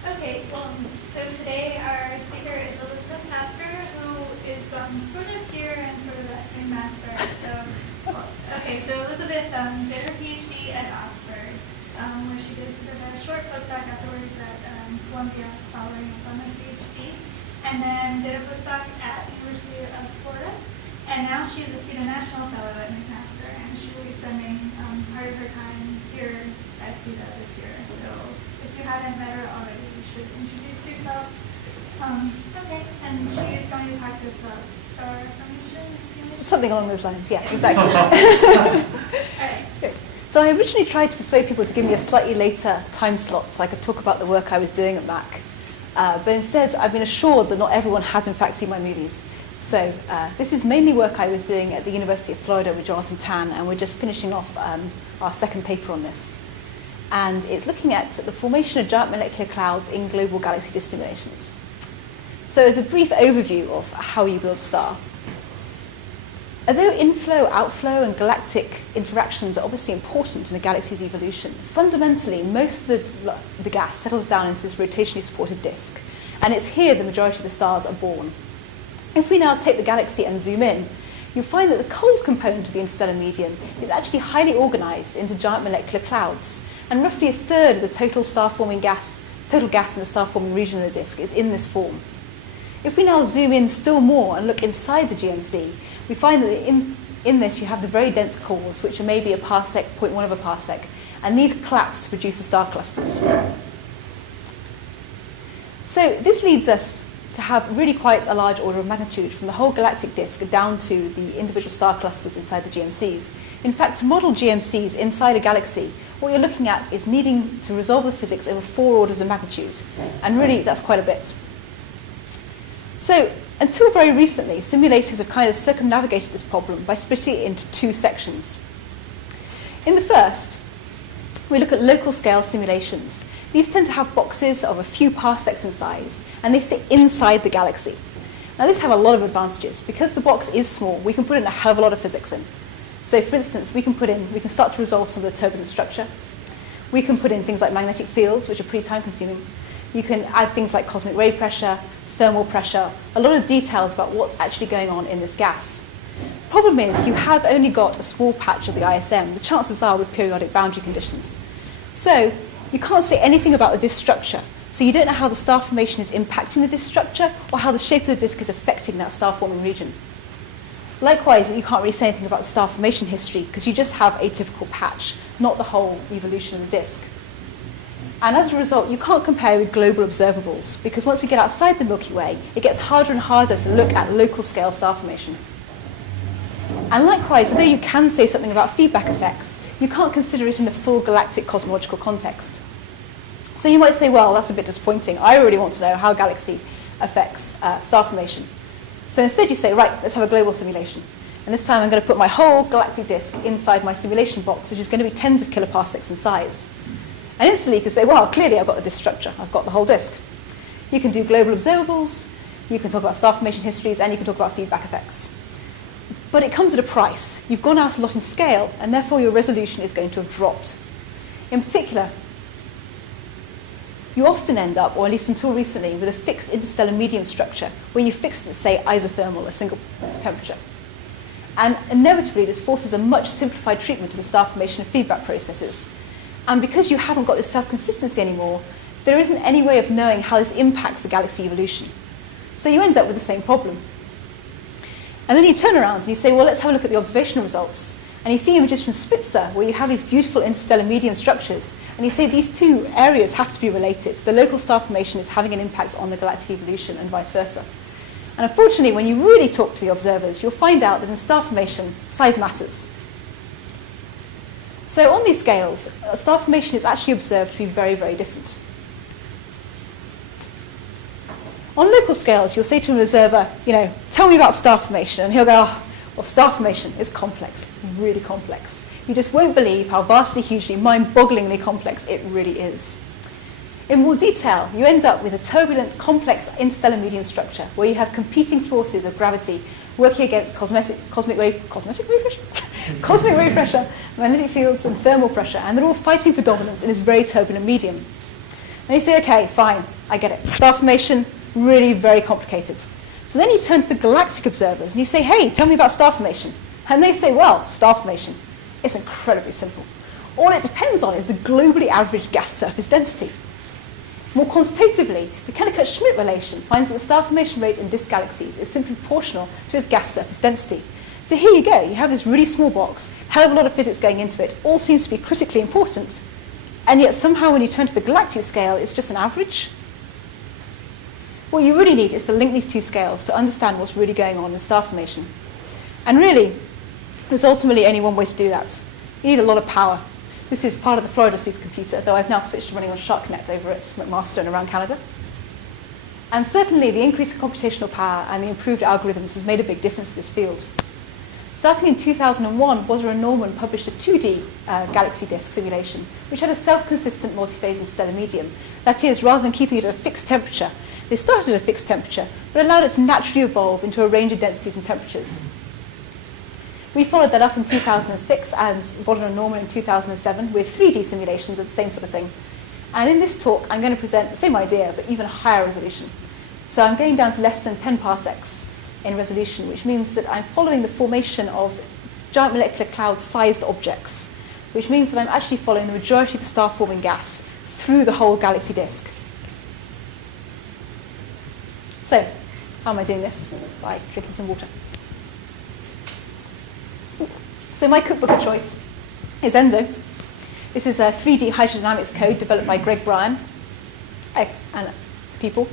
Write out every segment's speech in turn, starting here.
Okay, so today our speaker is Elizabeth Tasker, who is sort of here and sort of in master. So Elizabeth did her PhD at Oxford, where she did sort of a short postdoc afterwards at Columbia following up on her PhD, and then did a postdoc at the University of Florida. And now she's a CITA National Fellow at McMaster, and she will be spending part of her time here at CITA this year. So if you haven't met her already, you should introduce yourself. Okay, and she is going to talk to us about star formation. Something along those lines, yeah, exactly. All right. So I originally tried to persuade people to give me a slightly later time slot so I could talk about the work I was doing at Mac. But instead, I've been assured that not everyone has in fact seen my movies. So this is mainly work I was doing at the University of Florida with Jonathan Tan, and we're just finishing off our second paper on this. And it's looking at the formation of giant molecular clouds in global galaxy disk simulations. So as a brief overview of how you build a star, although inflow, outflow, and galactic interactions are obviously important in a galaxy's evolution, fundamentally, most of the gas settles down into this rotationally supported disk, and it's here the majority of the stars are born. If we now take the galaxy and zoom in, you'll find that the cold component of the interstellar medium is actually highly organized into giant molecular clouds, and roughly a third of the total gas in the star-forming region of the disk is in this form. If we now zoom in still more and look inside the GMC, we find that in this you have the very dense cores, which are maybe a parsec, 0.1 of a parsec, and these collapse to produce the star clusters. So this leads us to have really quite a large order of magnitude from the whole galactic disk down to the individual star clusters inside the GMCs. In fact, to model GMCs inside a galaxy, what you're looking at is needing to resolve the physics over 4 orders of magnitude, and really that's quite a bit. So until very recently, simulators have kind of circumnavigated this problem by splitting it into 2 sections. In the first, we look at local scale simulations. These tend to have boxes of a few parsecs in size, and they sit inside the galaxy. Now, these have a lot of advantages. Because the box is small, we can put in a hell of a lot of physics in. So, for instance, we can start to resolve some of the turbulent structure. We can put in things like magnetic fields, which are pretty time-consuming. You can add things like cosmic ray pressure, thermal pressure, a lot of details about what's actually going on in this gas. Problem is, you have only got a small patch of the ISM, the chances are with periodic boundary conditions. So, you can't say anything about the disk structure. So you don't know how the star formation is impacting the disk structure or how the shape of the disk is affecting that star-forming region. Likewise, you can't really say anything about the star formation history because you just have a typical patch, not the whole evolution of the disk. And as a result, you can't compare with global observables because once we get outside the Milky Way, it gets harder and harder to look at local scale star formation. And likewise, although you can say something about feedback effects, you can't consider it in a full galactic cosmological context. So you might say, well, that's a bit disappointing. I really want to know how galaxy affects star formation. So instead you say, right, let's have a global simulation. And this time I'm going to put my whole galactic disk inside my simulation box, which is going to be tens of kiloparsecs in size. And instantly you can say, well, clearly I've got the disk structure. I've got the whole disk. You can do global observables, you can talk about star formation histories, and you can talk about feedback effects. But it comes at a price. You've gone out a lot in scale, and therefore your resolution is going to have dropped. In particular, you often end up, or at least until recently, with a fixed interstellar medium structure, where you fixed it, say, isothermal, a single temperature. And inevitably, this forces a much simplified treatment of the star formation and feedback processes. And because you haven't got this self-consistency anymore, there isn't any way of knowing how this impacts the galaxy evolution. So you end up with the same problem. And then you turn around and you say, well, let's have a look at the observational results. And you see images from Spitzer, where you have these beautiful interstellar medium structures. And you say these 2 areas have to be related. The local star formation is having an impact on the galactic evolution and vice versa. And unfortunately, when you really talk to the observers, you'll find out that in star formation, size matters. So on these scales, star formation is actually observed to be very, very different. On local scales, you'll say to an observer, tell me about star formation. And he'll go, oh, well, star formation is complex, really complex. You just won't believe how vastly, hugely, mind-bogglingly complex it really is. In more detail, you end up with a turbulent, complex interstellar medium structure where you have competing forces of gravity working against cosmic ray pressure, magnetic fields, and thermal pressure, and they're all fighting for dominance in this very turbulent medium. And you say, okay, fine, I get it. Star formation, really very complicated. So then you turn to the galactic observers and you say, hey, tell me about star formation. And they say, well, star formation, it's incredibly simple. All it depends on is the globally average gas surface density. More quantitatively, the Kennicutt-Schmidt relation finds that the star formation rate in disk galaxies is simply proportional to its gas surface density. So here you go, you have this really small box, hell of a lot of physics going into it, all seems to be critically important, and yet somehow when you turn to the galactic scale, it's just an average. What you really need is to link these two scales to understand what's really going on in star formation. And really, there's ultimately only one way to do that. You need a lot of power. This is part of the Florida supercomputer, though I've now switched to running on SharkNet over at McMaster and around Canada. And certainly the increase in computational power and the improved algorithms has made a big difference to this field. Starting in 2001, Bosra and Norman published a 2D galaxy disk simulation, which had a self-consistent multiphase and stellar medium. That is, rather than keeping it at a fixed temperature, they started at a fixed temperature, but allowed it to naturally evolve into a range of densities and temperatures. We followed that up in 2006 and Bosra and Norman in 2007 with 3D simulations of the same sort of thing. And in this talk, I'm going to present the same idea, but even higher resolution. So I'm going down to less than 10 parsecs in resolution, which means that I'm following the formation of giant molecular cloud-sized objects, which means that I'm actually following the majority of the star-forming gas through the whole galaxy disk. So, how am I doing this? By drinking some water. So my cookbook of choice is ENSO. This is a 3D hydrodynamics code developed by Greg Bryan and people.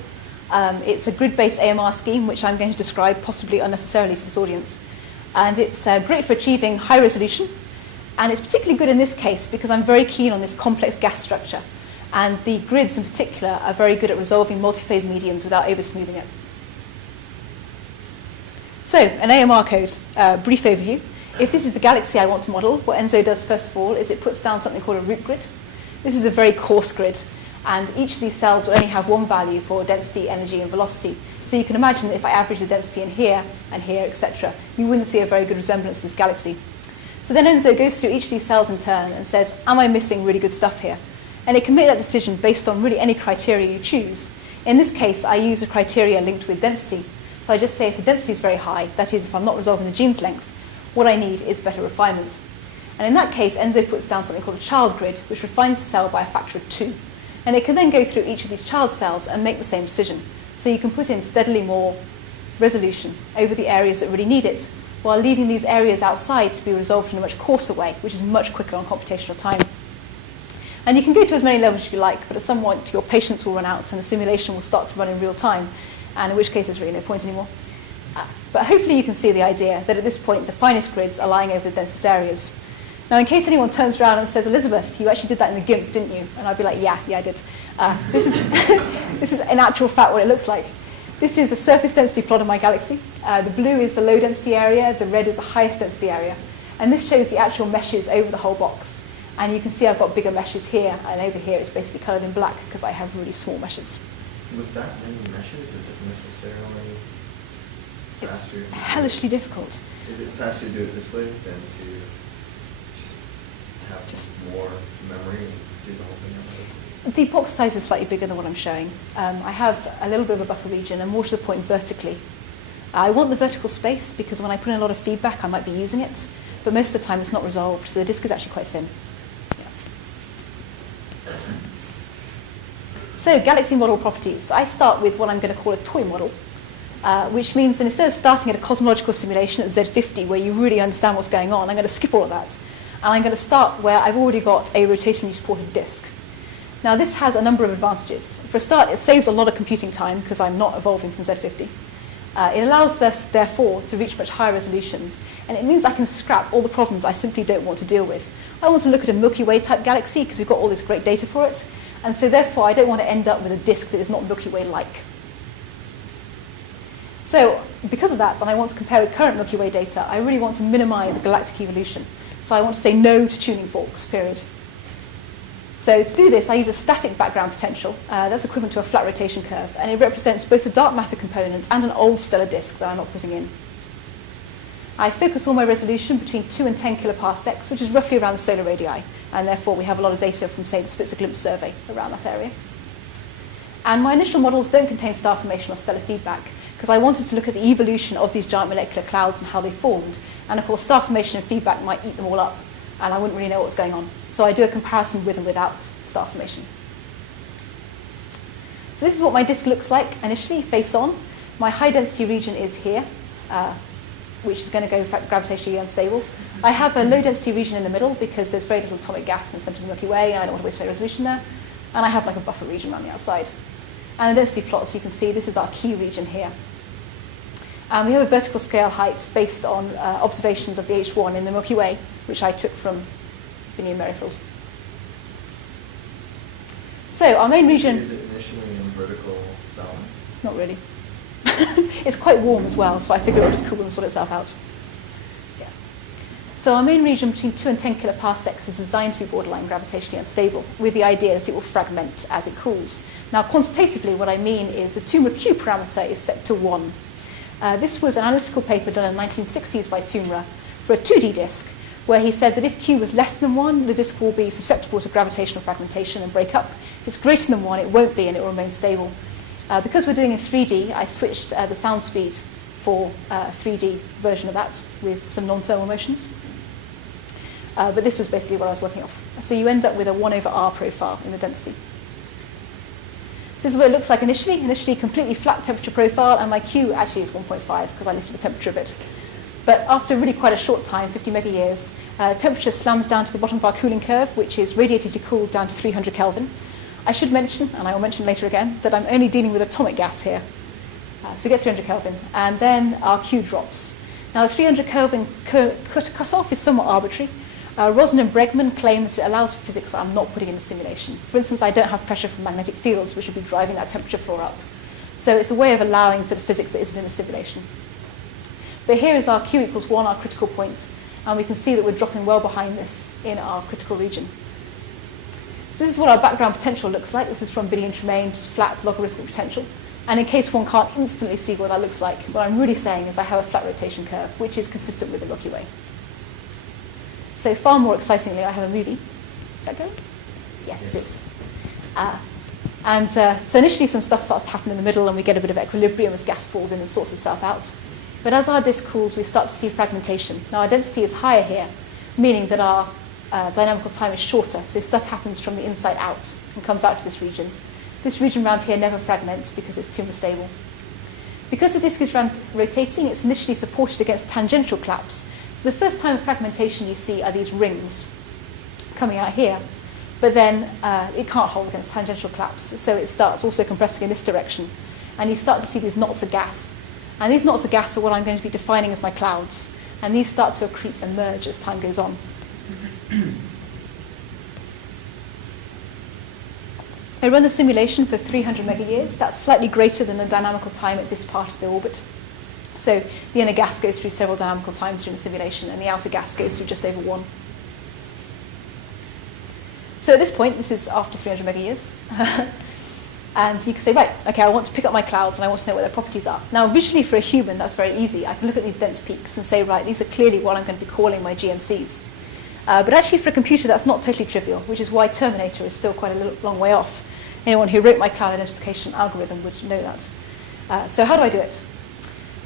It's a grid-based AMR scheme, which I'm going to describe possibly unnecessarily to this audience. And it's great for achieving high resolution. And it's particularly good in this case because I'm very keen on this complex gas structure. And the grids in particular are very good at resolving multiphase mediums without over-smoothing it. So, an AMR code, brief overview. If this is the galaxy I want to model, what ENSO does first of all is it puts down something called a root grid. This is a very coarse grid, and each of these cells will only have one value for density, energy, and velocity. So you can imagine that if I average the density in here, etc., you wouldn't see a very good resemblance to this galaxy. So then ENSO goes through each of these cells in turn and says, am I missing really good stuff here? And it can make that decision based on really any criteria you choose. In this case, I use a criteria linked with density. So I just say if the density is very high, that is, if I'm not resolving the gene's length, what I need is better refinement. And in that case, ENSO puts down something called a child grid, which refines the cell by a factor of 2. And it can then go through each of these child cells and make the same decision. So you can put in steadily more resolution over the areas that really need it, while leaving these areas outside to be resolved in a much coarser way, which is much quicker on computational time. And you can go to as many levels as you like, but at some point your patience will run out and the simulation will start to run in real time, and in which case there's really no point anymore. But hopefully you can see the idea that at this point the finest grids are lying over the densest areas. Now, in case anyone turns around and says, Elizabeth, you actually did that in the GIMP, didn't you? And I'd be like, yeah, I did. This is in actual fact what it looks like. This is a surface density plot of my galaxy. The blue is the low density area, the red is the highest density area. And this shows the actual meshes over the whole box. And you can see I've got bigger meshes here, and over here it's basically coloured in black because I have really small meshes. With that many meshes, is it necessarily faster? It's hellishly difficult. Is it faster to do it this way than to just have more memory and do the whole thing? The box size is slightly bigger than what I'm showing. I have a little bit of a buffer region and more to the point vertically. I want the vertical space because when I put in a lot of feedback I might be using it, but most of the time it's not resolved, so the disk is actually quite thin. So, galaxy model properties. I start with what I'm going to call a toy model, which means that instead of starting at a cosmological simulation at Z50 where you really understand what's going on, I'm going to skip all of that. And I'm going to start where I've already got a rotationally supported disk. Now, this has a number of advantages. For a start, it saves a lot of computing time because I'm not evolving from Z50. It allows us, therefore, to reach much higher resolutions. And it means I can scrap all the problems I simply don't want to deal with. I want to look at a Milky Way type galaxy because we've got all this great data for it. And so therefore, I don't want to end up with a disk that is not Milky Way-like. So because of that, and I want to compare with current Milky Way data, I really want to minimize galactic evolution. So I want to say no to tuning forks, period. So to do this, I use a static background potential. That's equivalent to a flat rotation curve. And it represents both the dark matter component and an old stellar disk that I'm not putting in. I focus all my resolution between 2 and 10 kiloparsecs, which is roughly around the solar radii. And therefore, we have a lot of data from, say, the Spitzer Glimpse survey around that area. And my initial models don't contain star formation or stellar feedback, because I wanted to look at the evolution of these giant molecular clouds and how they formed. And of course, star formation and feedback might eat them all up, and I wouldn't really know what was going on. So I do a comparison with and without star formation. So this is what my disk looks like initially, face on. My high density region is here, which is going to go gravitationally unstable. I have a low density region in the middle because there's very little atomic gas in the center of the Milky Way, and I don't want to waste my resolution there. And I have like a buffer region around the outside. And the density plots, you can see this is our key region here. And we have a vertical scale height based on observations of the H1 in the Milky Way, which I took from Binney and Merrifield. So our main region... Is it initially in vertical balance? Not really. It's quite warm as well, so I figure it'll just cool and sort itself out. Yeah. So our main region between 2 and 10 kiloparsecs is designed to be borderline gravitationally unstable, with the idea that it will fragment as it cools. Now, quantitatively, what I mean is the Tumor Q parameter is set to 1. This was an analytical paper done in the 1960s by Tumor for a 2D disk, where he said that if Q was less than 1, the disk will be susceptible to gravitational fragmentation and break up. If it's greater than 1, it won't be, and it will remain stable. Because we're doing in 3D, I switched the sound speed for a 3D version of that with some non-thermal motions. But this was basically what I was working off. So you end up with a 1/r profile in the density. This is what it looks like initially. Initially, completely flat temperature profile, and my Q actually is 1.5 because I lifted the temperature a bit. But after really quite a short time, 50 megayears, temperature slams down to the bottom of our cooling curve, which is radiatively cooled down to 300 Kelvin. I should mention, and I will mention later again, that I'm only dealing with atomic gas here. So we get 300 Kelvin, and then our Q drops. Now, the 300 Kelvin cut-off is somewhat arbitrary. Rosen and Bregman claim that it allows for physics that I'm not putting in the simulation. For instance, I don't have pressure from magnetic fields, which would be driving that temperature floor up. So it's a way of allowing for the physics that isn't in the simulation. But here is our Q equals 1, our critical point, and we can see that we're dropping well behind this in our critical region. So this is what our background potential looks like. This is from Binney and Tremaine, just flat logarithmic potential. And in case one can't instantly see what that looks like, what I'm really saying is I have a flat rotation curve, which is consistent with the Milky Way. So far more excitingly, I have a movie. Is that going? Yes, it is. So initially some stuff starts to happen in the middle, and we get a bit of equilibrium as gas falls in and sorts itself out. But as our disk cools, we start to see fragmentation. Now our density is higher here, meaning that our dynamical time is shorter. So stuff happens from the inside out and comes out to this region. This region around here never fragments because it's tumor stable. Because the disk is rotating, it's initially supported against tangential collapse. So the first time of fragmentation you see are these rings coming out here, but then it can't hold against tangential collapse, so it starts also compressing in this direction. And you start to see these knots of gas. And these knots of gas are what I'm going to be defining as my clouds. And these start to accrete and merge as time goes on. I run the simulation for 300 megayears. That's slightly greater than the dynamical time at this part of the orbit. So the inner gas goes through several dynamical times during the simulation, and the outer gas goes through just over 1. So at this point, this is after 300 megayears. And you can say, right, okay, I want to pick up my clouds and I want to know what their properties are. Now, visually for a human, that's very easy. I can look at these dense peaks and say, right, these are clearly what I'm going to be calling my GMCs. But actually for a computer, that's not totally trivial, which is why Terminator is still quite a long way off. Anyone who wrote my cloud identification algorithm would know that. So how do I do it?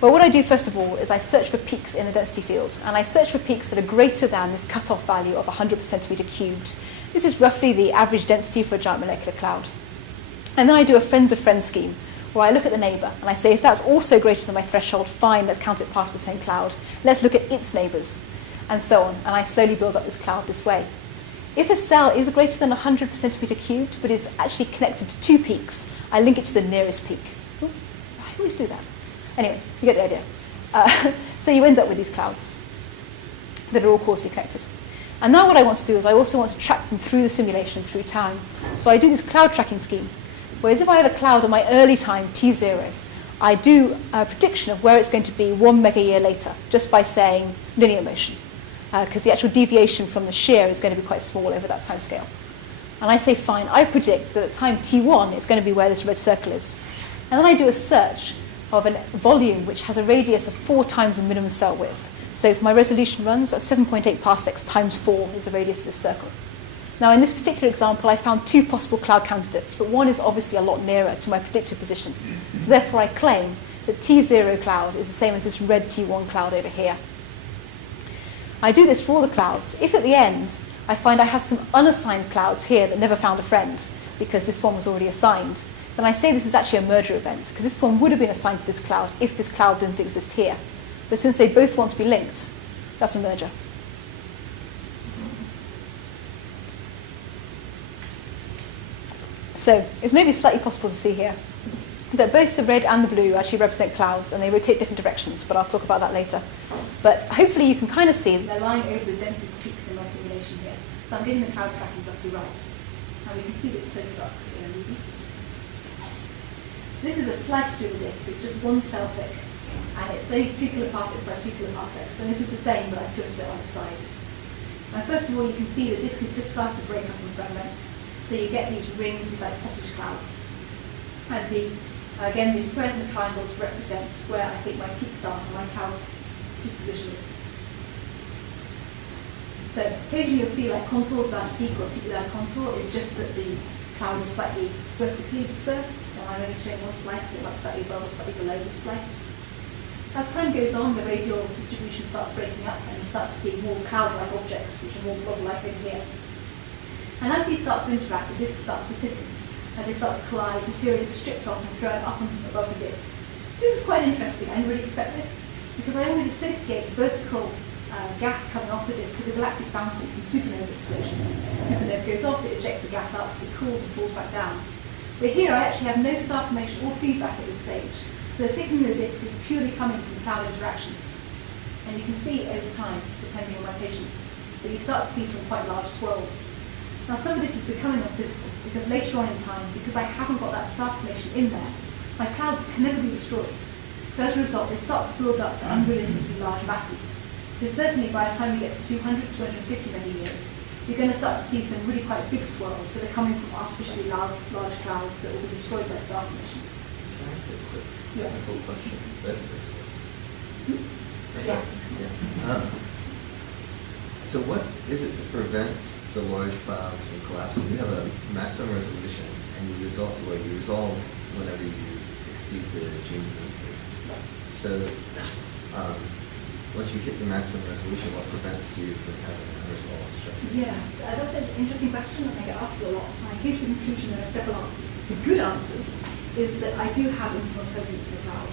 Well, what I do first of all is I search for peaks in the density field, and I search for peaks that are greater than this cutoff value of 100 per centimeter cubed. This is roughly the average density for a giant molecular cloud. And then I do a friends of friends scheme, where I look at the neighbour, and I say, if that's also greater than my threshold, fine, let's count it part of the same cloud. Let's look at its neighbours, and so on. And I slowly build up this cloud this way. If a cell is greater than 100 per centimeter cubed, but is actually connected to 2 peaks, I link it to the nearest peak. Ooh, I always do that. Anyway, you get the idea. So you end up with these clouds that are all causally connected. And now what I want to do is I also want to track them through the simulation, through time. So I do this cloud tracking scheme. Whereas if I have a cloud on my early time, T0, I do a prediction of where it's going to be 1 megayear later, just by saying linear motion, because the actual deviation from the shear is going to be quite small over that time scale. And I say, fine, I predict that at time T1, it's going to be where this red circle is. And then I do a search of a volume which has a radius of 4 times the minimum cell width. So if my resolution runs at 7.8 parsecs times 4 is the radius of this circle. Now, in this particular example, I found 2 possible cloud candidates, but one is obviously a lot nearer to my predicted position. So therefore, I claim that T0 cloud is the same as this red T1 cloud over here. I do this for all the clouds. If at the end, I find I have some unassigned clouds here that never found a friend, because this one was already assigned, then I say this is actually a merger event, because this one would have been assigned to this cloud if this cloud didn't exist here. But since they both want to be linked, that's a merger. So it's maybe slightly possible to see here that both the red and the blue actually represent clouds, and they rotate different directions, but I'll talk about that later. But hopefully you can kind of see that they're lying over the densest peaks in my simulation here. So I'm getting the cloud tracking roughly right. And we can see it closer up. So this is a slice through the disk. It's just 1 cell thick. And it's only 2 kiloparsecs by 2 kiloparsecs. And this is the same, but I took it on its side. Now, first of all, you can see the disk has just started to break up and fragment. So you get these rings, these like sausage clouds. And again, the squares and the triangles represent where I think my peaks are, and my cloud's peak position is. So occasionally you'll see like contours around a peak or a peak without a contour. It's just that the cloud is slightly vertically dispersed, and I'm only showing one slice, so it might be slightly above or slightly below this slice. As time goes on, the radial distribution starts breaking up, and you start to see more cloud-like objects, which are more blob-like over here. And as these start to interact, the disk starts to thicken. As they start to collide, material is stripped off and thrown up and above the disk. This is quite interesting. I didn't really expect this, because I always associate vertical gas coming off the disk with a galactic fountain from supernova explosions. Supernova goes off, it ejects the gas up, it cools and falls back down. But here I actually have no star formation or feedback at this stage, so the thickening of the disk is purely coming from cloud interactions. And you can see over time, depending on my patience, that you start to see some quite large swirls. Now some of this is becoming unphysical, because later on in time, because I haven't got that star formation in there, my clouds can never be destroyed. So as a result, they start to build up to unrealistically large masses. So certainly by the time you get to 200, 250 million years, you're going to start to see some really quite big swirls that are coming from artificially large clouds that will be destroyed by star formation. Can I ask you a quick Yes, technical please. question? That's basically. Yeah. So what is it that prevents the large clouds from collapsing? You have a maximum resolution, and you resolve whenever you exceed the Jeans density. So once you hit the maximum resolution, what prevents you from having an unresolved structure? Yes, that's an interesting question, and I get asked it a lot. So I came to the conclusion there are several answers. The good answers is that I do have internal turbulence in the cloud,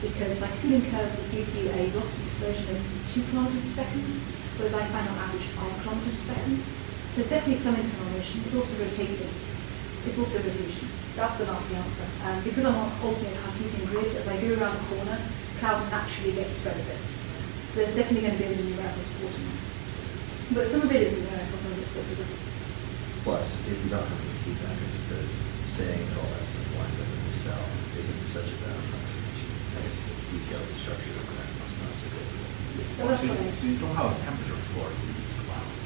because my cooling curve will give you a velocity dispersion of 2 kilometers per second, whereas I find on average 5 kilometers per second. So there's definitely some internal motion. It's also rotating. It's also resolution. That's the nasty answer. Because I'm on ultimately a Cartesian grid, as I go around the corner, cloud naturally gets spread a bit. So there's definitely going to be a numerical supporting that. But some of it is numerical, some of it is still physical. Plus, if you don't have any feedback, I suppose saying that all that stuff lines up in the cell isn't such a bad approximation. I guess the detailed structure of that was not so good. But that's what So you don't have a temperature floor in these clouds.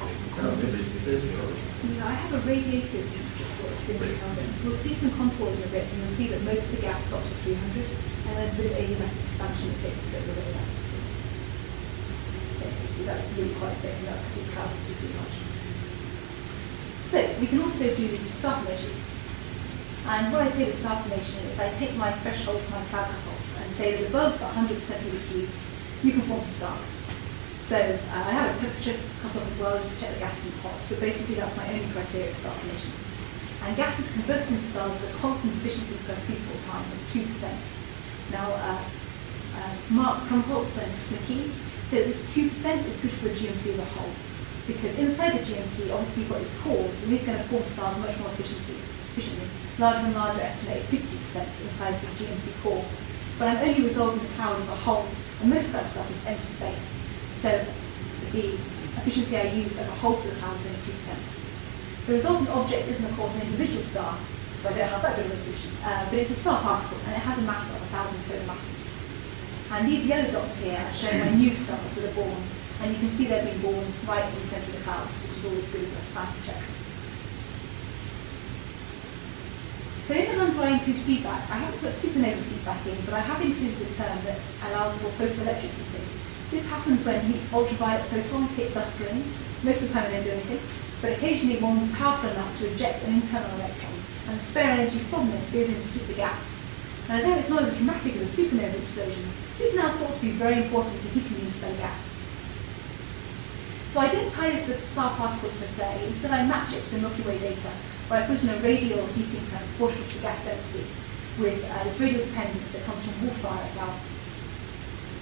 I have a radiative temperature for 300 Kelvin. We'll see some contours in a bit, and you'll see that most of the gas stops at 300, and there's a bit of adiabatic expansion that takes a bit of that. You see, that's really quite thick, and that's because these clouds are super large. So we can also do star formation. And what I say with star formation is I take my threshold for my cloud cutoff and say that above 100% of the cubed, you can form some stars. So I have a temperature cutoff as well, just to check the gas isn't hot, but basically that's my only criteria of star formation. And gases convert into stars with a constant efficiency per free-fall time of 2%. Now, Mark Krumholtz and Chris McKee say that this 2% is good for a GMC as a whole, because inside the GMC, obviously you've got these cores, and these are going to form stars much more efficiently. Larger and larger, estimate 50% inside the GMC core. But I'm only resolving the cloud as a whole, and most of that stuff is empty space. So the efficiency I use as a whole for the cloud is only 2%. The resultant object isn't, of course, an individual star, so I don't have that good resolution, but it's a star particle, and it has a mass of 1,000 solar masses. And these yellow dots here are showing my new stars that are born, and you can see they're being born right in the centre of the cloud, which is always good as a sign to check. So in the ones where I include feedback, I haven't put supernova feedback in, but I have included a term that allows for photoelectric heating. This happens when ultraviolet photons hit dust grains. Most of the time they don't do anything. but occasionally one powerful enough to eject an internal electron, and the spare energy from this goes in to heat the gas. Now, although it's not as dramatic as a supernova explosion, it is now thought to be very important for heating the interstellar gas. So I didn't tie this to star particles per se, instead I match it to the Milky Way data, where I put in a radial heating term proportional to gas density, with this radial dependence that comes from Wolf-Rayet et al.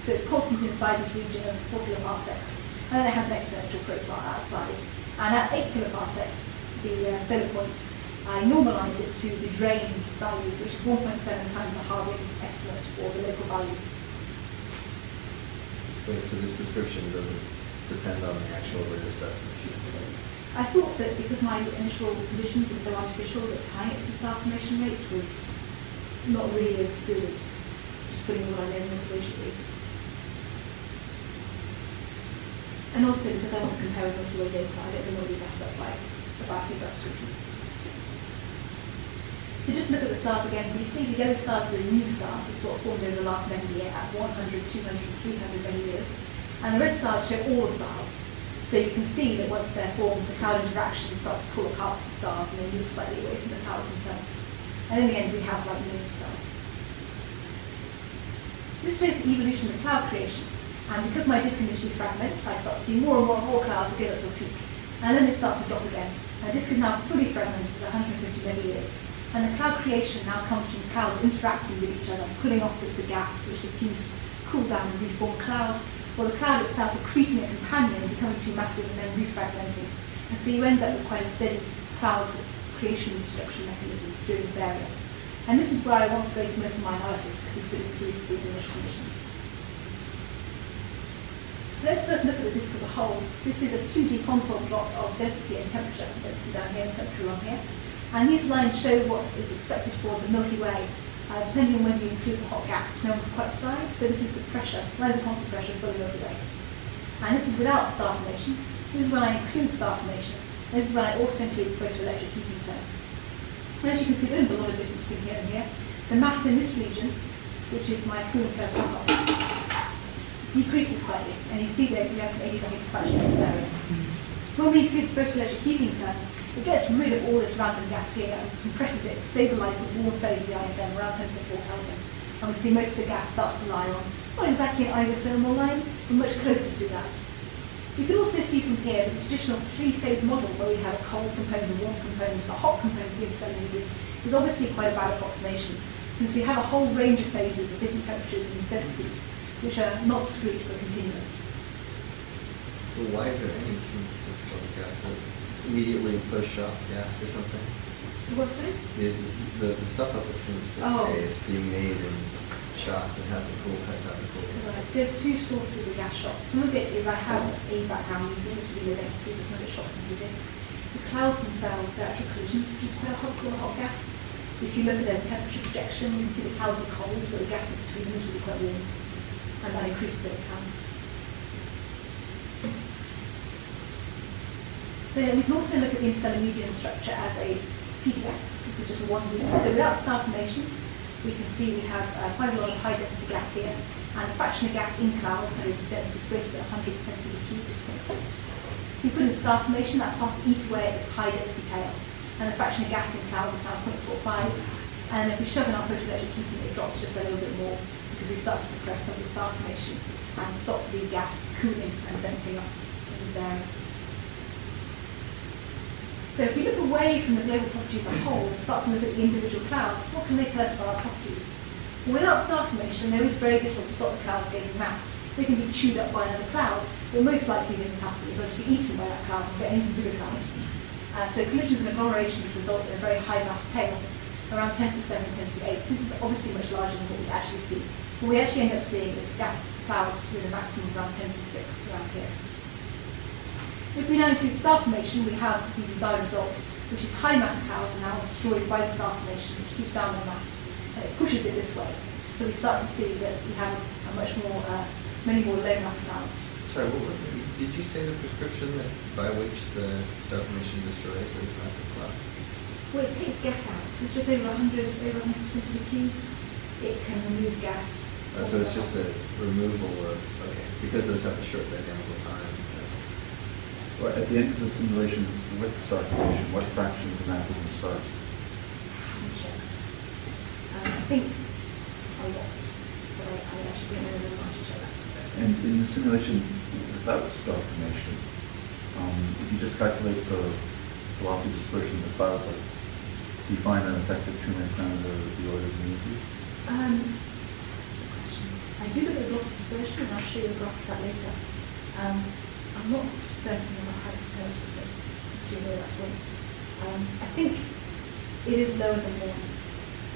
So it's constant inside this region of 4 kiloparsecs, and then it has an exponential profile outside. And at 8 kiloparsecs, the solar point, I normalise it to the drain value, which is 1.7 times the Harding estimate for the local value. Wait, so this prescription doesn't depend on the actual radio star formation? I thought that because my initial conditions are so artificial that tying it to the star formation rate was not really as good as just putting what I know in the equation. And also because I want to compare with Milky Way data, I don't know what would be best up by the biofeedback prescription. So just look at the stars again briefly. The yellow stars are the new stars. It's what formed over the last many years at 100, 200, 300 many years. And the red stars show all the stars. So you can see that once they're formed, the cloud interactions start to pull apart the stars and they move slightly away from the clouds themselves. And in the end, we have like millions of stars. So this shows the evolution of the cloud creation. And because my disk industry fragments, I start to see more and more clouds that get up to a peak. And then it starts to drop again. My disk is now fully fragmented at 150 many years. And the cloud creation now comes from clouds interacting with each other, pulling off bits of gas which diffuse, cool down and reform cloud, or the cloud itself accreting a companion and becoming too massive and then refragmenting. And so you end up with quite a steady cloud creation destruction mechanism during this area. And this is where I want to base most of my analysis, because this bit is clear to do the initial conditions. So let's first look at the disk as a whole. This is a 2D contour plot of density and temperature. Density down here and temperature on here. And these lines show what is expected for the Milky Way, depending on whether you include the hot gas known on the quite side. So this is the pressure, that is the constant pressure for the Milky Way. And this is without star formation. This is when I include star formation. And this is when I also include photoelectric heating zone. And as you can see, there is a lot of difference between here and here. The mass in this region, which is my cooling curve cutoff, decreases slightly. And you see that we have some adiabatic expansion in this area. When we include the photoelectric heating term, it gets rid of all this random gas here and compresses it to stabilise the warm phase of the ISM around 10 to the 4 Kelvin. And we see most of the gas starts to lie on, not exactly an isothermal line, but much closer to that. You can also see from here the traditional 3-phase model where we have a cold component, a warm component, and a hot component of the interstellar medium is obviously quite a bad approximation, since we have a whole range of phases at different temperatures and densities, which are not discrete but continuous. Well, why is there any 10 to 6 level gas that immediately push off gas or something? What's it? The stuff up at 10 to 6 Oh. is being made in shots and has a cool cool. Right. There's two sources of gas shock. Some of it is I have a background using it to do the density, but some of it shocks into this. The clouds themselves, they're actually collisions, which is quite a hot gas. If you look at their temperature projection, you can see the clouds are cold, but the gas in between them is really quite warm, and that increases over time. So we can also look at the interstellar medium structure as a PDF. This is just a 1D. So without star formation, we can see we have quite a lot of high density gas here, and the fraction of gas in clouds, so with densities greater than 100 centimeter cubed, is 0.6. If we put in star formation, that starts to eat away at this high density tail, and the fraction of gas in clouds is now 0.45. And if we shove in our photoelectric heating, it drops just a little bit more, because we start to suppress some of the star formation and stop the gas cooling and densing up in this area. So if we look away from the global properties as a whole and start to look at the individual clouds, what can they tell us about our properties? Well, without star formation, there is very little to stop the clouds gaining mass. They can be chewed up by another cloud, but most likely things happen is they'll just be eaten by that cloud and get an even bigger cloud. So collisions and agglomerations result in a very high mass tail, around 10 to the 7, 10 to the 8. This is obviously much larger than what we actually see. What we actually end up seeing is gas clouds with a maximum of around 10 to the 6 around here. If we now include star formation, we have the desired result, which is high mass clouds are now destroyed by the star formation, which keeps down the mass, and it pushes it this way. So we start to see that we have a much more, many more low mass clouds. Sorry, what was it? Did you say the prescription that by which the star formation destroys those massive clouds? Well, it takes gas out. So it's just over 100 centimeter cubes. It can remove gas. So it's just the removal of, okay, because those have a short dynamical time. Well, at the end of the simulation with star formation, what fraction of the masses and stars? Haven't checked. I think a lot, but I actually don't know very much to check that. And in the simulation without star formation, if you just calculate the velocity dispersion of the cloud plates, do you find an effective two-man parameter of the order of magnitude? Good question. I do look at velocity dispersion, and I'll show you a graph of that later. I'm not certain about how it compares with the two near that point. I think it is lower than 1,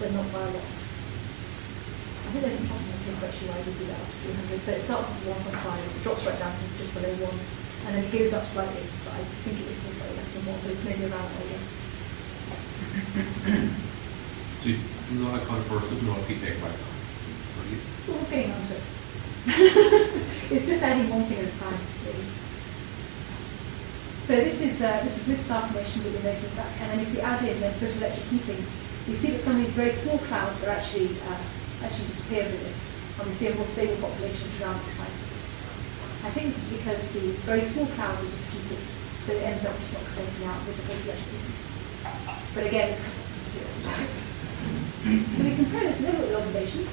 but not by a lot. I think there's a pattern in the paper actually why we do that up to 300. So it starts at 1.5, it drops right down to just below 1, and then it goes up slightly, but I think it is still slightly less than 1, but it's maybe around that area. So you do not account for supernova peak take by time, right? Well, we're getting onto it. It's just adding one thing at a time, really. So this is with star formation that we're making back, and then if we add in the photoelectric heating, you see that some of these very small clouds are actually disappear with this, and we see a more stable population throughout this time. I think this is because the very small clouds are just heated, so it ends up just not condensing out with the photoelectric heating. But again, it's because it disappears. So we compare this a little bit with observations.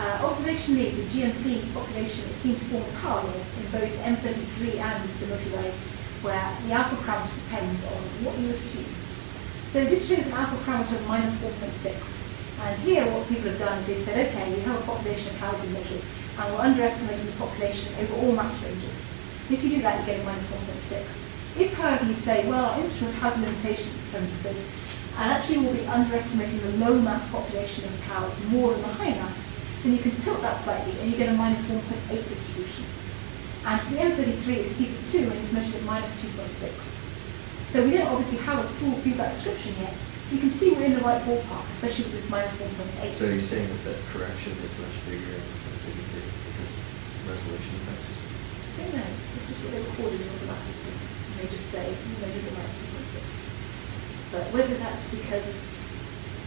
Observationally, the GMC population, it seems to form a parallel in both M33 and the Milky Way, where the alpha parameter depends on what you assume. So this shows an alpha parameter of minus 4.6. And here what people have done is they've said, okay, we have a population of clouds we measured, and we're underestimating the population over all mass ranges. And if you do that, you get a minus 1.6. If, however, you say, well, our instrument has limitations, and actually we'll be underestimating the low mass population of clouds more than the high mass, then you can tilt that slightly and you get a minus 1.8 distribution. And for the M33, it's steep at 2 and it's measured at minus 2.6. So we don't obviously have a full feedback description yet. You can see we're in the right ballpark, especially with this minus 1.8. So you're saying that correction is much bigger in 33 because it's resolution factors? I don't know. It's just what they recorded in the mass history. And they just say, measured at minus 2.6. But whether that's because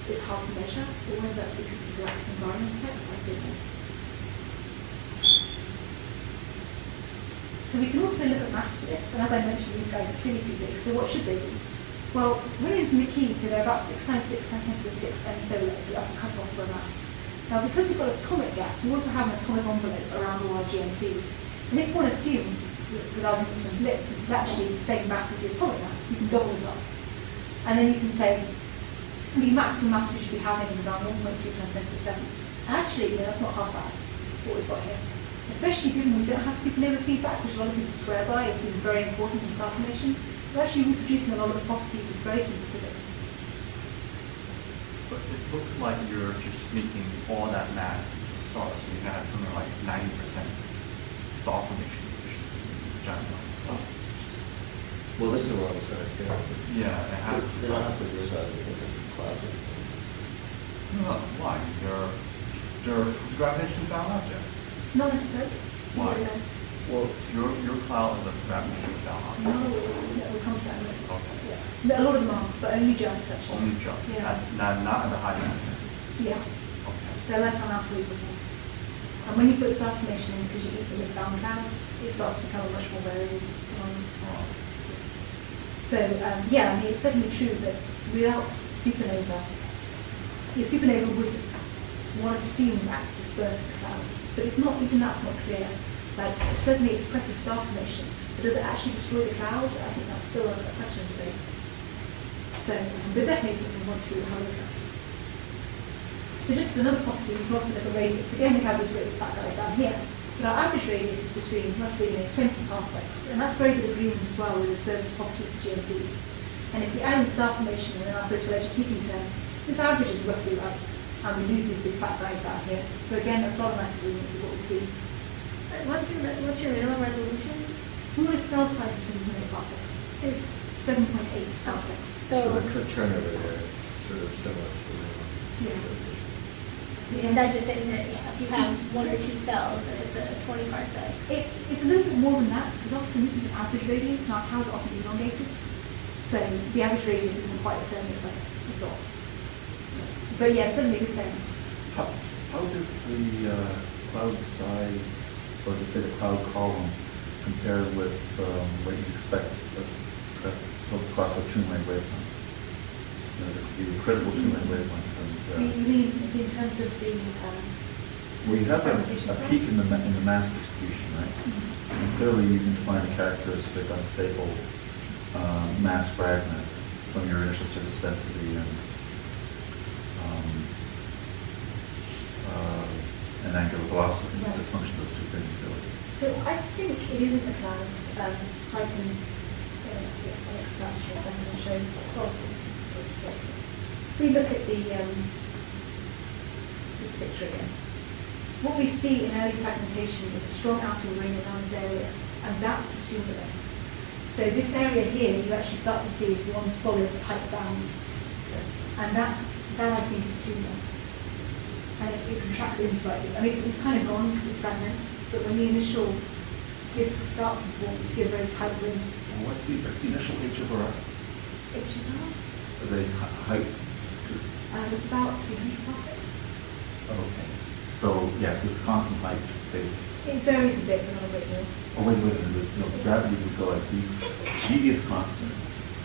it's hard to measure, or whether that's because it's a galactic environment effect, I don't know. So we can also look at mass for this, and as I mentioned, these guys are clearly too big, so what should they be? Well, Williams and McKee say they're about 6 times 6 times 10 to the 6 m solar is the upper cutoff for a mass. Now, because we've got atomic gas, we also have an atomic envelope around all our GMCs. And if one assumes, with arguments from Blitz, this is actually the same mass as the atomic mass, you can double this up. And then you can say, the maximum mass we should be having is around 1.2 times 10 to the 7. And actually, that's not half bad, what we've got here. Especially given we don't have supernova feedback, which a lot of people swear by as being very important in star formation. We're actually reproducing a lot of the properties of very simple physics. But it looks like you're just making all that mass into stars, so you have something like 90% star formation efficiency in the giant one. Well, this is where all the stars go. Yeah, it has. They don't have to bruise out anything because of clouds or anything. No, why? They're gravitationally bound object. Not necessarily. Why? No, Well, your cloud is a gravitationally bound object. no, we'll come to that in a minute. Okay. Yeah. A lot of them are, but only just actually. Only just. Yeah. Not at the high mass. Yeah. Okay. They're like on alpha equals 1. And when you put star formation in, because you eat them as bound clouds, it starts to become a much more variable phenomenon. So, yeah, I mean, it's certainly true that without supernova, your supernova would, one assumes, actually disperse the clouds. But it's not, even that's not clear. Like, certainly it suppresses star formation, but does it actually destroy the cloud? I think that's still a question of debate. So, but definitely something we want to have a look at. So just as another property, we can also look at radius. Again, we have these really fat guys down here, but our average radius is between roughly 20 parsecs, and that's very good agreement as well with observed properties for GMCs. And if we add in star formation and then our photoelectric heating term, this average is roughly right, and we lose these big fat guys down here. So again, that's not a nice agreement with what we see. What's your minimum resolution? Smallest cell size is 7.8 parsecs. Is 7.8 parsecs. So so the turnover there is sort of similar to the Yeah. resolution. is that just saying that if you have 1 or 2 cells, then it's a 20 parsec? It's a little bit more than that, because often this is an average radius, and our clouds are often elongated. So the average radius isn't quite the same as like a dot. But yeah, certainly the same. How does the cloud size, or let's say the cloud column, compared with what you'd expect a total class of two-way wavelength. There's a critical two-way wavelength. You mean in terms of the well, you have a gravitational peak sense? in the mass distribution, right? And clearly you can define a characteristic unstable mass fragment from your initial surface density and an angular velocity. It's a function of those two things, really. So I think it isn't the clouds. I can I'll expand for a second and show. If we look at the this picture again, what we see in early fragmentation is a strong outer ring around this area, and that's the tumor then. So this area here, you actually start to see is one solid tight band, and that I think is tumor. And it contracts in slightly. I mean, it's kind of gone because it fragments, but when the initial disk starts to form, you see a very tight ring. And what's the initial H over R? H and R? The height? It's about 300 parsecs. Okay. So, yeah, so it's constant height base. It varies a bit, but not a great deal. Oh, wait a minute. No, gravity would go like these. V is constant.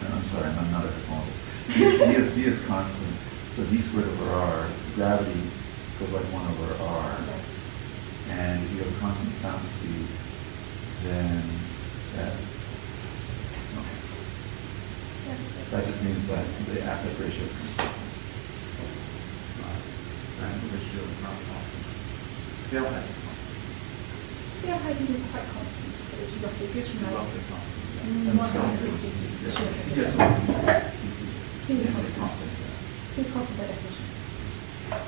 I'm sorry, I'm not a cosmologist. V is constant. So V squared over R, gravity goes like 1 over R. And if you have a constant sound speed, then that, okay. That just means that the aspect ratio is constant. Scale height is constant. Scale height isn't quite constant, but it's roughly, it goes from like Roughly constant. Mm, And one scale height hundred is- sixty to yeah. sure. Yes, well, Seems this is constant. constant, yeah. Seems constant by definition. Right.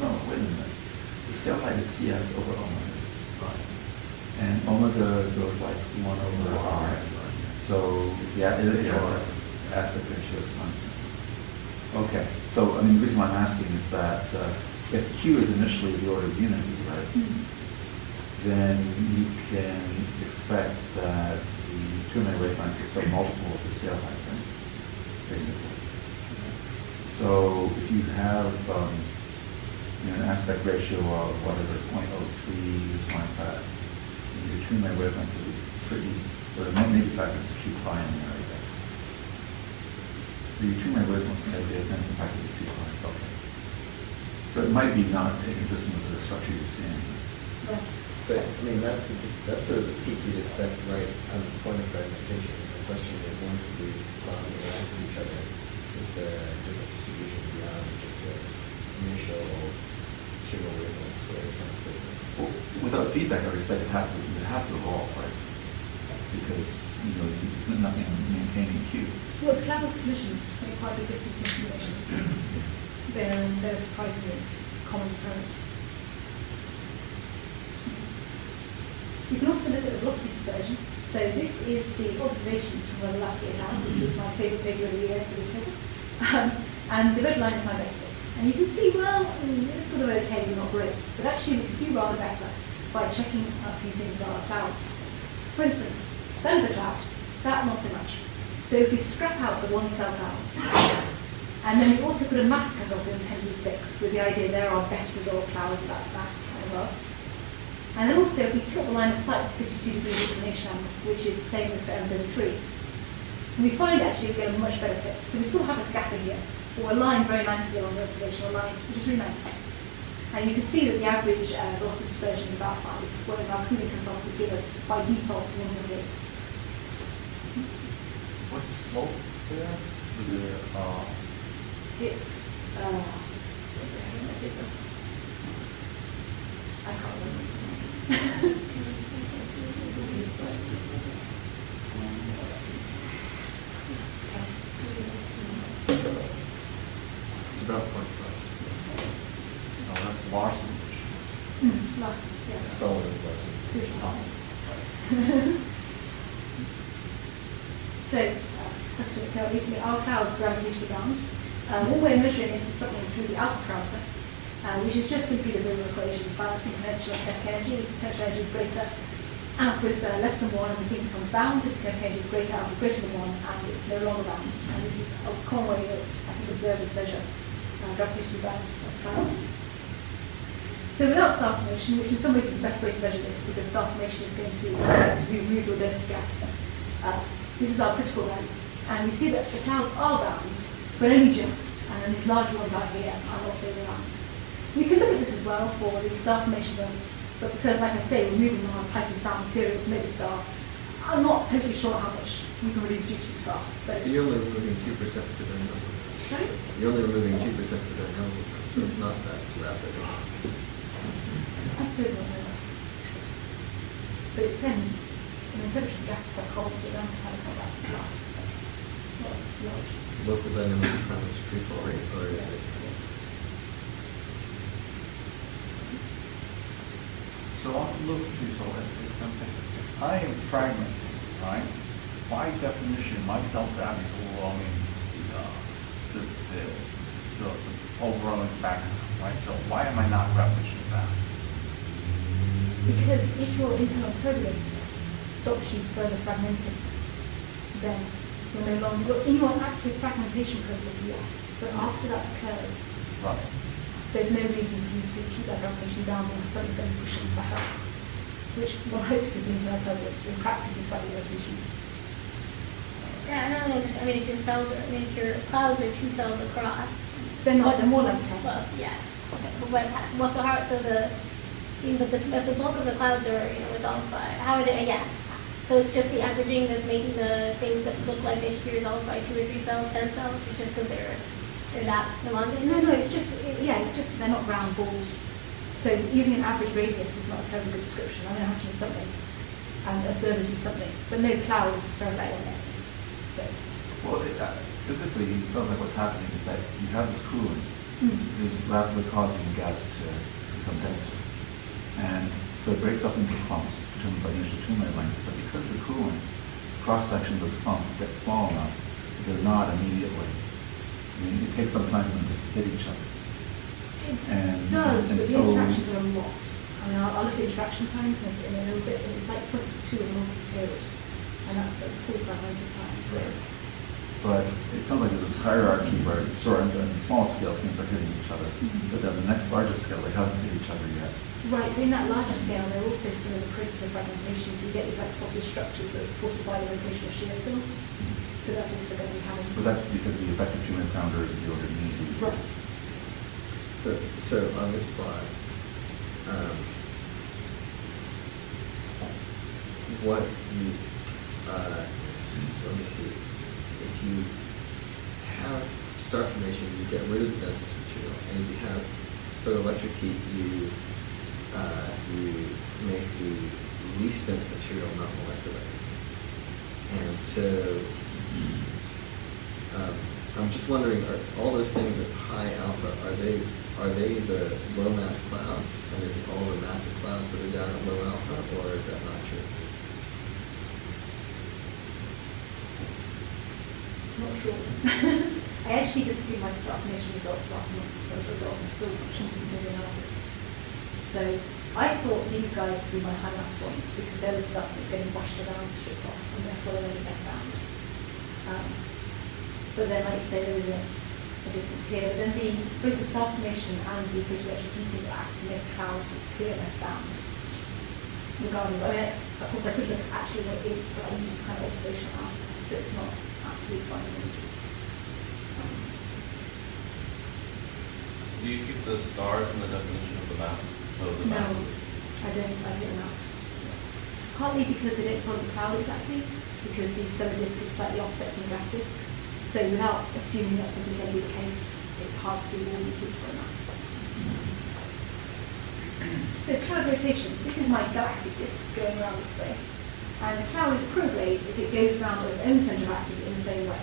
No, wait a minute. The scale height is CS over omega. Right. And omega goes like 1 over R. So, yeah, it is the aspect ratio is constant. Okay, so, I mean, the reason why I'm asking is that if Q is initially the order of unity, right, then you can expect that the two-dimensional wavelength is some multiple of the scale height, right? Basically. So if you have an aspect ratio of whatever 0.03 or like that, your two-dimensional wavelength would be pretty, or maybe factors Q pi in there, I guess. So your two-dimensional wavelength may be a tensor factor of Q pi. Okay. So it might be not inconsistent with the structure you're seeing. Yes. But, I mean, that's sort of the peak you'd expect right on the point of fragmentation. The question is, once these clouds interact with each other, is there a different distribution beyond just the initial sugar wavelength square kind of signal? Well, without feedback, I would expect it would have to evolve, right? Because, there's nothing maintaining Q. Well, cloud collisions make quite a big difference in simulations. They're surprisingly common occurrence. You can also look at the velocity dispersion. So this is the observations from Galactic Properties, which was my favourite paper of the year for this paper. And the red line is my best fit. And you can see, well, it's sort of okay, but not great. But actually, we could do rather better by checking a few things about our clouds. For instance, that is a cloud. That, not so much. So if we scrap out the one-cell clouds, and then we also put a mass cutoff in 10 to the 6, with the idea they're our best resolved clouds at that mass and above. And then also, if we tilt the line of sight to 52 degrees inclination angle, which is the same as for M33, and we find actually we get a much better fit. So we still have a scatter here, but we're lying very nicely on the observational line, which is really nice. And you can see that the average velocity dispersion is about 5, whereas our cooling cutoff would give us, by default, 1.8. What's the slope there? It's, I can't remember what it is. It's about 1 plus. Oh, that's Larson. Last, yeah. Sullivan's lesson. So, question that came up recently, are clouds gravitationally bound? One way of measuring this is something through the alpha parameter, which is just simply the Riemann equation balancing potential and kinetic energy. If the potential energy is greater, alpha is less than 1, and we think it becomes bound. If the kinetic energy is greater, alpha is greater than 1, and it's no longer bound. And this is a common way that I think observers measure gravitationally bound clouds. So without star formation, which in some ways is the best way to measure this, because star formation is going to decide to remove your densest gas, this is our critical value. And we see that the clouds are round, but only just, and then these larger ones out here are also round. We can look at this as well for the star formation ones, but because, like I say, we're moving on our tightest bound material to make the star, I'm not totally sure how much we can really reduce from this graph. But it's, You're only removing 2% of their number. sorry? You're only removing 2% of their number, so it's not that rapid. I suppose not very much. But it depends. I mean, temperature of gas is quite cold, so around the time it's not that fast. Not large. Local dynamic time is free fall rate, or is it? So look, so if I am fragmenting, right, by definition, my self-gravity is overwhelming the overwhelming factor, right? So why am I not repetition back? Because if your internal turbulence stops you further fragmenting, then you're no longer, in your active fragmentation process, yes, but after that's occurred, Right. there's no reason for you to keep that gravitation down because something's going to push it back up, which one hopes is the internal turbulence. In practice, is slightly less issue. Yeah, I don't really understand. I mean, if your cells are, I mean, if your clouds are 2 cells across. They're not, what's- they're more like 10. Well, yeah. But, well, so how, so the, you know, if the bulk of the clouds are, you know, resolved by, how are they, yeah. So it's just the averaging that's making the things that look like they should be resolved by 2 or 3 cells, 10 cells, it's just because they're that elongated? No, it's just, yeah, it's just they're not round balls. So using an average radius is not a terribly good description. I mean, averaging is something, and observers use something, but no cloud is very like one. So, Well, physically, it sounds like what's happening is that you have this cooling, is rapidly causing the gas to become denser. And so it breaks up into clumps determined by the initial tumor length, but because of the cooling, cross-section of those clumps gets small enough that they're not immediately. I mean, it takes some time for them to hit each other. it And- does, and but the so- interactions are a lot. I mean, I'll look at interaction times in a little bit, and it's like 0.2 in a long period, and that's a full fragmented time. So, But it sounds like there's this hierarchy where, sort of, on the small scale, things are hitting each other. But then the next largest scale, they haven't hit each other yet. right, in that larger scale, they're also still in the process of fragmentation, so you get these like sausage structures that are supported by the rotational shear still. So that's also going to be happening. But that's because the effective tumor pounder is the order of meters. Right. So on this plot, what you, let me see, if you have star formation, you get rid of the densest material, and if you have photoelectric heat, you make the least dense material not molecular. And so, I'm just wondering, are all those things at high alpha, are they the low mass clouds? And is it all the massive clouds that are down at low alpha, or is that not true? Not sure. I actually just did my star formation results last month, so the results are still chunking through the analysis. So I thought these guys would be my high mass ones because they're the stuff that's getting bashed around, stripped off, and therefore they're only best bound. But then, like you say, there is a difference here. But then both the star formation and the photoelectric heating act to make cloud appear less bound. Regardless, I mean, of course I could look at actually what it is, but I use this kind of observational alpha, so it's not absolute finding. Do you keep the stars in the definition of the mass? So the No, mass I don't. I take them out. Partly because they don't follow the cloud exactly, because the stellar disk is slightly offset from the gas disk. So without assuming that's definitely going to be the case, it's hard to always include stellar mass. So cloud rotation. This is my galactic disk going around this way. And the cloud is prograde if it goes around its own centre of axis in the same way.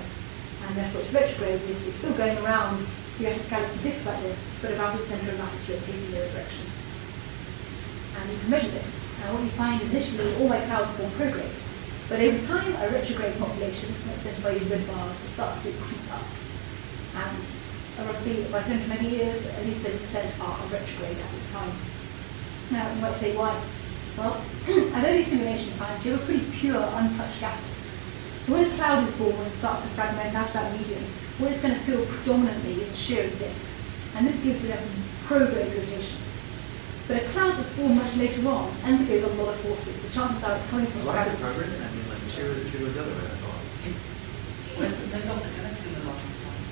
And therefore it's retrograde if it's still going around the galaxy disk like this, but about its centre of mass is rotating in the other direction. And you can measure this. And what you find is initially all my clouds form prograde. But over time, a retrograde population, represented by these red bars, starts to creep up. And roughly, by 220 years, at least 30% are retrograde at this time. Now, you might say, why? Well, at early simulation times, you have a pretty pure, untouched gas disk. So when a cloud is born and starts to fragment out of that medium, what it's going to feel predominantly is a shearing disk. And this gives it a prograde rotation. But a cloud that's formed much later on undergoes a lot of forces. The chances are it's coming from So why is it fragments. progress? I mean, like, the shear was the other way, I thought. Where's the center of the galaxy in the last slide?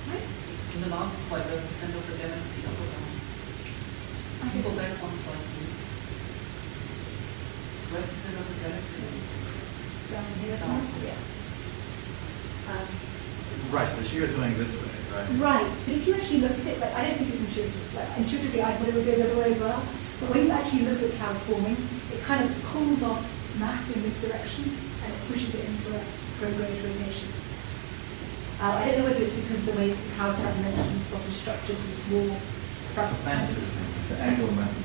Sorry? In the last slide, where's the center of the galaxy up or down? I Can you think go back one slide, please? Where's the center of the galaxy? down here Down. somewhere. Yeah. Right, the shear is going this way, right? Right, but if you actually look at it, like, I don't think it's intuitive. Like, intuitively, I thought it would go the other way as well. But when you actually look at cloud forming, it kind of pulls off mass in this direction and it pushes it into a prograde rotation. I don't know whether it's because the way the cloud fragments and sort of structures is more So planets are the same. It's the angular momentum.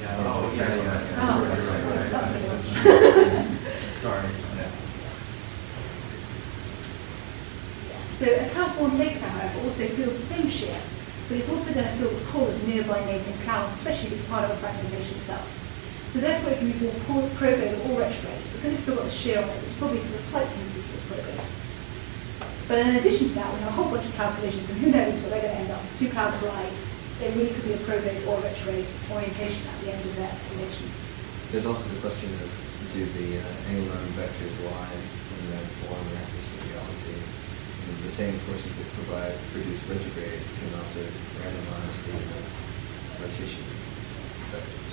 Yeah, oh, yes. yeah. Oh, Right, right, right. that's what it was. Sorry, yeah. So a cloud formed later, however, also feels the same shear, but it's also going to feel the pull of nearby neighbouring clouds, especially if it's part of a fragmentation itself. So therefore it can be more prograde or retrograde. Because it's still got the shear on it, it's probably still a slight tendency to prograde. But in addition to that, we have a whole bunch of cloud collisions, and who knows where they're going to end up. Two clouds collide, it really could be a prograde or retrograde orientation at the end of their simulation. There's also the question of, do the angular vectors lie in the form axis of the galaxy? And the same forces that produce retrograde can also randomize the rotation vectors.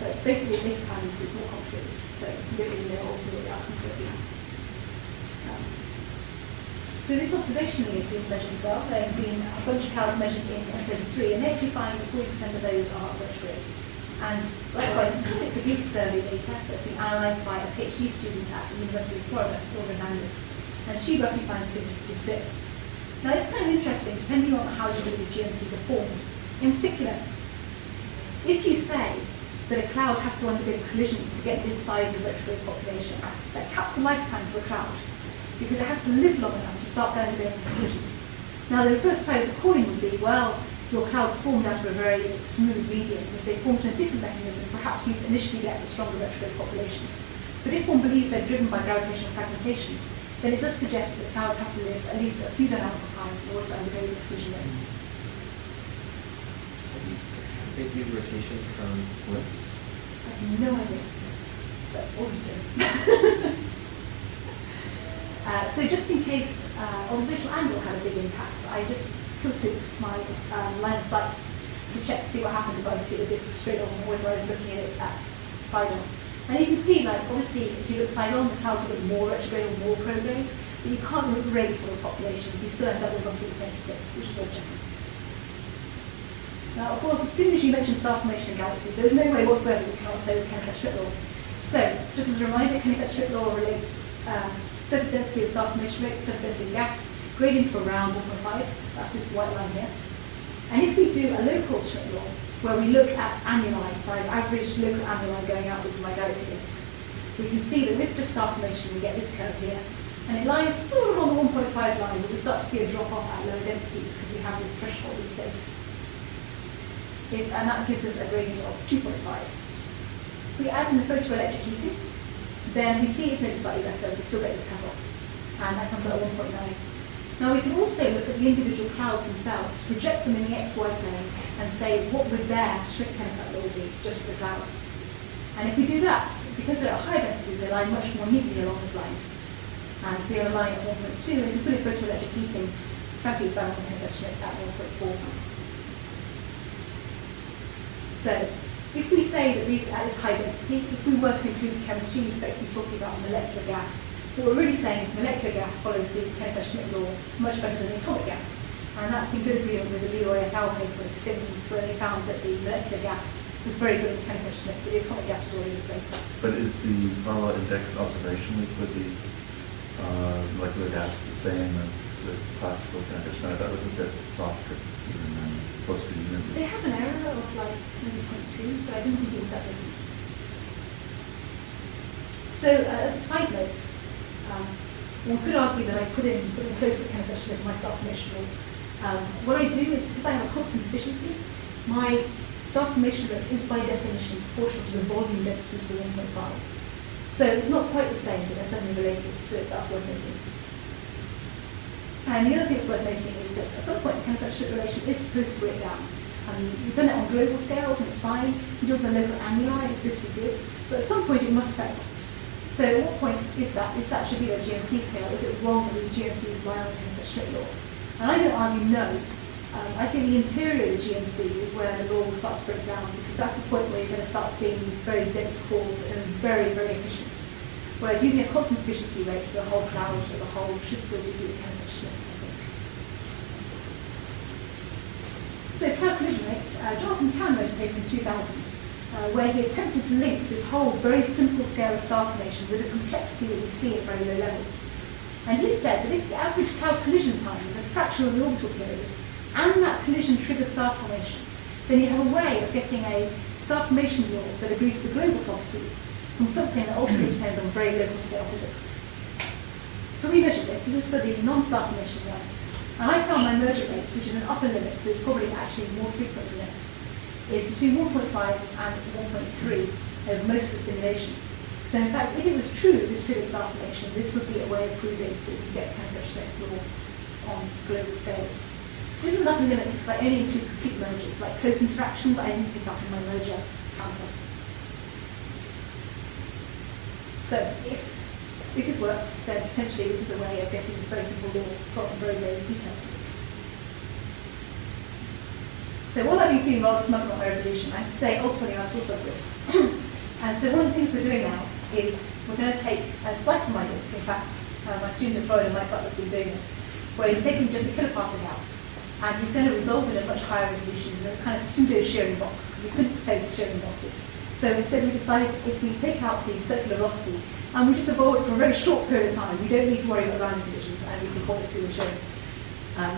But basically, later times is more complicated, so you don't really know ultimately what the outcome's going to be. So this observationally has been measured as well. There's been a bunch of clouds measured in M33, and they actually find that 40% of those are retrograde. And likewise, it's a Greek survey data that's been analysed by a PhD student at the University of Florida, Laura Hernandez, and she roughly finds 50-50 split. Now, it's kind of interesting, depending on how the GMCs are formed. In particular, if you say that a cloud has to undergo collisions to get this size of retrograde population, that caps the lifetime for a cloud, because it has to live long enough to start undergoing these collisions. Now, the reverse side of the coin would be, well, your clouds formed out of a very smooth medium. If they formed in a different mechanism, perhaps you initially get a stronger retrograde population. But if one believes they're driven by gravitational fragmentation, then it does suggest that clouds have to live at least a few dynamical times in order to undergo this collision rate. They do rotation from whence? I have no idea, but always do. So just in case observational angle had a big impact, I just tilted my line of sights to check to see what happened if I was looking at this straight on or whether I was looking at it at side on. And you can see, like, obviously, if you look side on, the clouds will look more retrograde or more prograde, but you can't look rate all the populations. You still end up with roughly the same split, which is worth checking. Now, of course, as soon as you mention star formation in galaxies, there is no way whatsoever we cannot say the Kennebec-Schmidt law. So, just as a reminder, Kennebec-Schmidt law relates surface density of star formation rate, surface density of gas, gradient of around 1.5. That's this white line here. And if we do a local Schmidt law, where we look at annuli, so I've averaged local annuli going outwards in my galaxy disk, we can see that with just star formation, we get this curve here. And it lies sort of on the 1.5 line, but we start to see a drop off at lower densities because we have this threshold in place. And that gives us a gradient of 2.5. If we add in the photoelectric heating, then we see it's maybe slightly better, we still get this cut off. And that comes out at 1.9. Now we can also look at the individual clouds themselves, project them in the XY plane, and say what would their Schmidt-Kennebec law be just for the clouds. And if we do that, because they're at high densities, they lie much more neatly along this line. And we have a line at 1.2, and to put in photoelectric heating, frankly it's bound to Kennebec-Schmidt at 1.4. So, if we say that these at this high density, if we were to include the chemistry, we'd be talking about molecular gas. What we're really saying is molecular gas follows the Kennebec-Schmidt law much better than atomic gas. And that's in good agreement with the Leroy et al. Paper with Finn's, where they found that the molecular gas was very good with Kennebec-Schmidt, but the atomic gas was already in place. But is the Carla index observationally for the molecular gas the same as the classical Kennebec-Schmidt? That was a bit softer even than closer to unity. They have an error of like maybe 0.2, but I didn't think it was that different. So as a side note, one could argue that I put in something close to Kennebec-Schmidt in my star formation rate. What I do is, because I have a constant efficiency, my star formation rate is by definition proportional to the volume density to the 1.5. So it's not quite the same, but they're certainly related, so that's worth noting. And the other thing that's worth noting is that at some point the chemical relation is supposed to break down. We've done it on global scales and it's fine. We do it on the local annuli, it's supposed to be good. But at some point it must fail. So at what point is that? Is that should be a GMC scale? Is it wrong that these GMCs rely on the Schmidt law? And I don't argue no. I think the interior of the GMC is where the law will start to break down, because that's the point where you're going to start seeing these very dense cores and very, very efficient. Whereas using a constant efficiency rate for the whole cloud as a whole should still be good kind of Schmidt, I think. So cloud collision rate, Jonathan Tan wrote a paper in 2000 where he attempted to link this whole very simple scale of star formation with the complexity that we see at very low levels. And he said that if the average cloud collision time is a fraction of the orbital period, and that collision triggers star formation, then you have a way of getting a star formation law that agrees with the global properties from something that ultimately depends on very local scale physics. So we measured this. This is for the non-star formation one. And I found my merger rate, which is an upper limit, so it's probably actually more frequent than this, is between 1.5 and 1.3 over most of the simulation. So in fact, if it was true that this triggers star formation, this would be a way of proving that you can get Cambridge-Smith law on global scales. This is an upper limit because I only include complete mergers, like close interactions I didn't pick up in my merger counter. So if this works, then potentially this is a way of getting this very simple law from very, very detailed physics. So while I've been feeling rather smug about my resolution, I have to say ultimately I was still good. And so one of the things we're doing now is we're going to take a slice of my disk. In fact, my student in Florida, Mike Butler's been doing this, where he's taking just a kiloparsec out, and he's going to resolve it at much higher resolutions in a kind of pseudo-shearing box, because we couldn't face shearing boxes. So instead we decided if we take out the circular velocity, and we just evolve it for a very short period of time, we don't need to worry about rounding conditions, and we can call it pseudo-shearing.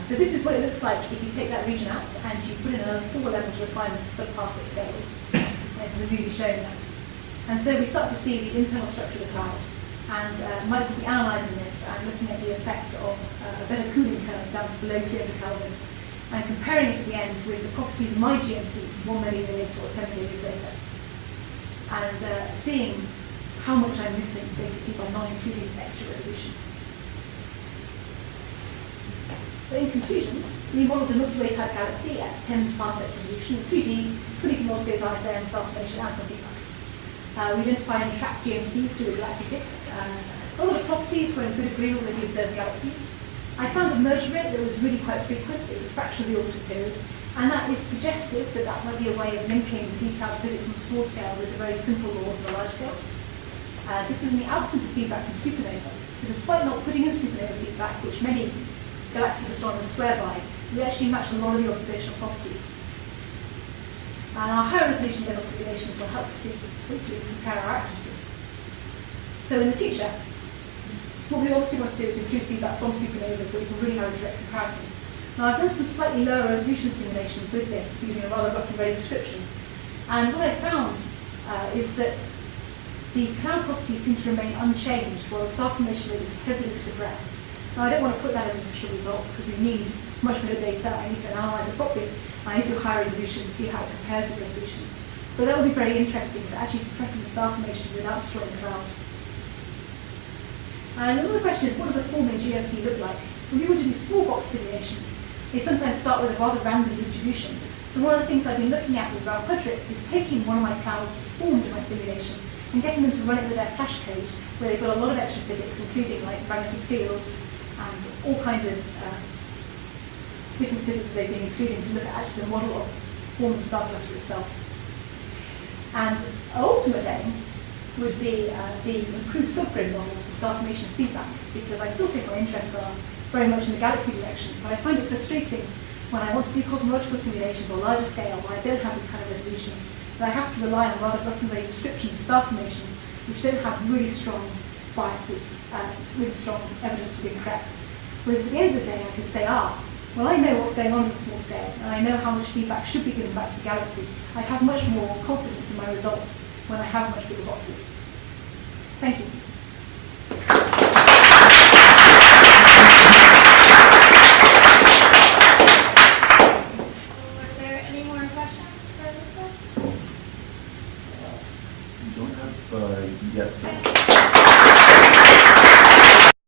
So this is what it looks like if you take that region out, and you put in another 4 levels of refinement for sub-parsec scales. This is a movie showing that. And so we start to see the internal structure of the cloud. And Mike will be analysing this and looking at the effect of a better cooling curve down to below 300 Kelvin, and comparing it at the end with the properties of my GMCs 1 million years or 10 million years later. And seeing how much I'm missing, basically, by not including this extra resolution. So in conclusions, we modeled a Milky Way type galaxy at 10 parsecs resolution in 3D, fully multiple ISA and star formation and some feedback. We identified and tracked GMCs through the galactic disk. A lot of properties were in good agreement with the observed galaxies. I found a merger rate that was really quite frequent. It was a fraction of the orbital period. And that is suggestive that that might be a way of linking detailed physics on a small scale with the very simple laws of a large scale. This was in the absence of feedback from supernova. So despite not putting in supernova feedback, which many galactic astronomers swear by, we actually matched a lot of the observational properties. And our higher resolution level simulations will help us hopefully compare our accuracy. So in the future, what we obviously want to do is include feedback from supernova so we can really have a direct comparison. Now I've done some slightly lower resolution simulations with this, using a rather rough and ready description. And what I found is that the cloud properties seem to remain unchanged while the star formation rate is heavily suppressed. Now I don't want to put that as an official result because we need much better data. I need to analyse it properly. I need to do a higher resolution to see how it compares with resolution. But that will be very interesting. It actually suppresses the star formation without destroying the cloud. And another question is, what does a forming GMC look like? When people do these small box simulations, they sometimes start with a rather random distribution. So one of the things I've been looking at with Ralph Hudricks is taking one of my clouds that's formed in my simulation and getting them to run it with their flash code, where they've got a lot of extra physics, including like magnetic fields and all kinds of different physics they've been including to look at actually the model of forming the star cluster itself. And our ultimate aim would be the improved subgrid models for star formation feedback, because I still think my interests are very much in the galaxy direction, but I find it frustrating when I want to do cosmological simulations on larger scale where I don't have this kind of resolution, that I have to rely on rather rough and ready descriptions of star formation which don't have really strong biases, really strong evidence for being correct. Whereas at the end of the day I could say, well, I know what's going on in the small scale, and I know how much feedback should be given back to the galaxy. I have much more confidence in my results when I have much bigger boxes. Thank you.